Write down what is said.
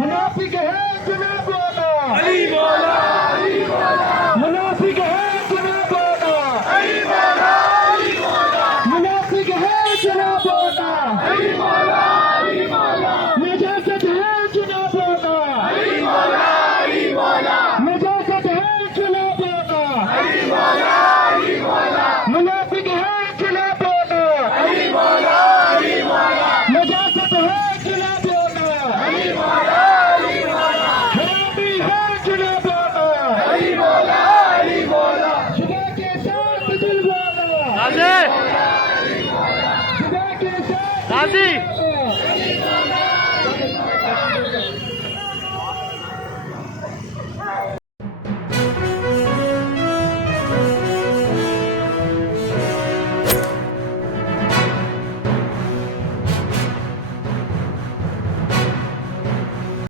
मुनाफिक है जनाब वाला, मुनाफिक है जनाब वाला, मुनाफिक है जनाब वाला, नजाकत है जनाब वाला, नजाकत है जनाब वाला, मुनाफिक है जनाब वाला, नजाकत है जनाब वाला, हरामी है जनाब